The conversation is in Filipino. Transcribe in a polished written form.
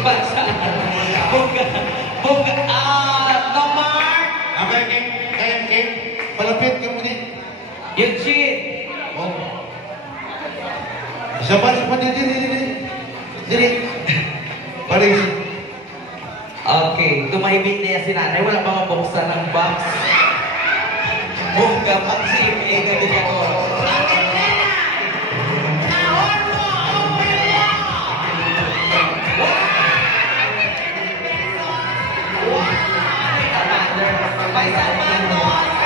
Basa. Buga. Buga. No mark. Okay. Palapit ka muna. Eugene. Oh. Sabar. Dili. Paris. Okay, tumahimik niya si nanay. Wala pa mabuksan ng box. Buga. Pag-save. Gabi ako. May sapatos!